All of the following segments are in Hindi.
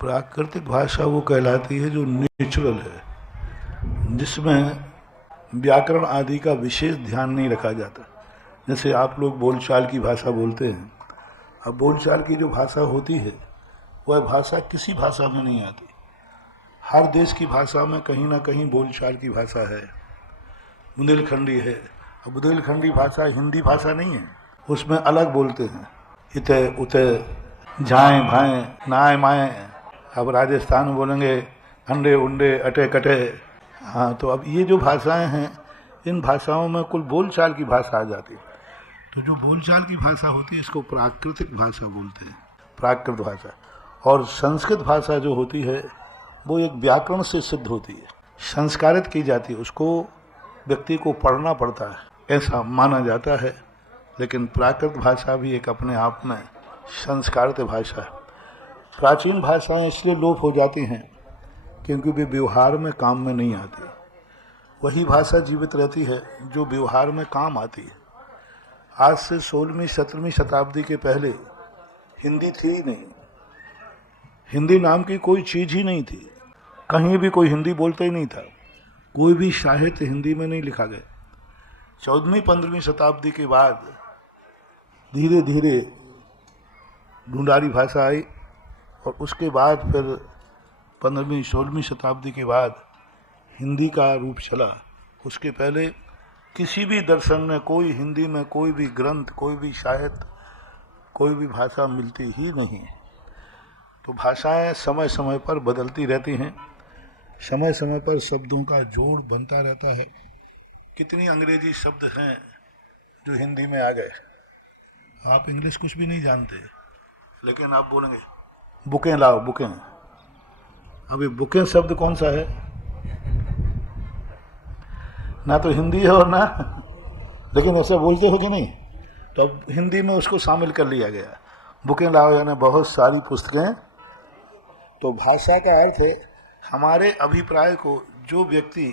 प्राकृतिक भाषा वो कहलाती है जो नेचुरल है, जिसमें व्याकरण आदि का विशेष ध्यान नहीं रखा जाता। जैसे आप लोग बोलचाल की भाषा बोलते हैं, अब बोलचाल की जो भाषा होती है वह भाषा किसी भाषा में नहीं आती। हर देश की भाषा में कहीं ना कहीं बोलचाल की भाषा है। बुंदेलखंडी है, अब बुंदेलखंडी भाषा हिंदी भाषा नहीं है, उसमें अलग बोलते हैं, इते उते, झाएँ भाएँ, नाए माएँ। अब राजस्थान में बोलेंगे अंडे उंडे अटे कटे। हाँ, तो अब ये जो भाषाएं हैं, इन भाषाओं में कुल बोलचाल की भाषा आ जाती है। तो जो बोलचाल की भाषा होती है इसको प्राकृतिक भाषा बोलते हैं, प्राकृत भाषा। और संस्कृत भाषा जो होती है वो एक व्याकरण से सिद्ध होती है, संस्कारित की जाती है, उसको व्यक्ति को पढ़ना पड़ता है, ऐसा माना जाता है। लेकिन प्राकृत भाषा भी एक अपने आप में संस्कारित भाषा है। प्राचीन भाषाएं इसलिए लोप हो जाती हैं क्योंकि वे व्यवहार में काम में नहीं आती। वही भाषा जीवित रहती है जो व्यवहार में काम आती है। आज से 16वीं 17वीं शताब्दी के पहले हिंदी थी ही नहीं, हिंदी नाम की कोई चीज़ ही नहीं थी, कहीं भी कोई हिंदी बोलता ही नहीं था, कोई भी साहित्य हिंदी में नहीं लिखा गया। 14वीं 15वीं शताब्दी के बाद धीरे धीरे ढूंढारी भाषा आई और उसके बाद फिर 15वीं 16वीं शताब्दी के बाद हिंदी का रूप चला। उसके पहले किसी भी दर्शन में, कोई हिंदी में कोई भी ग्रंथ, कोई भी साहित्य, कोई भी भाषा मिलती ही नहीं है। तो भाषाएं समय समय पर बदलती रहती हैं, समय समय पर शब्दों का जोड़ बनता रहता है। कितनी अंग्रेजी शब्द हैं जो हिंदी में आ गए। आप इंग्लिश कुछ भी नहीं जानते, लेकिन आप बोलेंगे बुकें लाओ बुकें। अभी बुकें शब्द कौन सा है? ना तो हिंदी है और ना, लेकिन ऐसा बोलते हो कि नहीं? तो अब हिंदी में उसको शामिल कर लिया गया, बुकें लाओ यानी बहुत सारी पुस्तकें। तो भाषा का अर्थ है हमारे अभिप्राय को जो व्यक्ति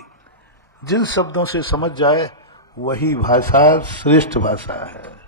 जिन शब्दों से समझ जाए वही भाषा श्रेष्ठ भाषा है।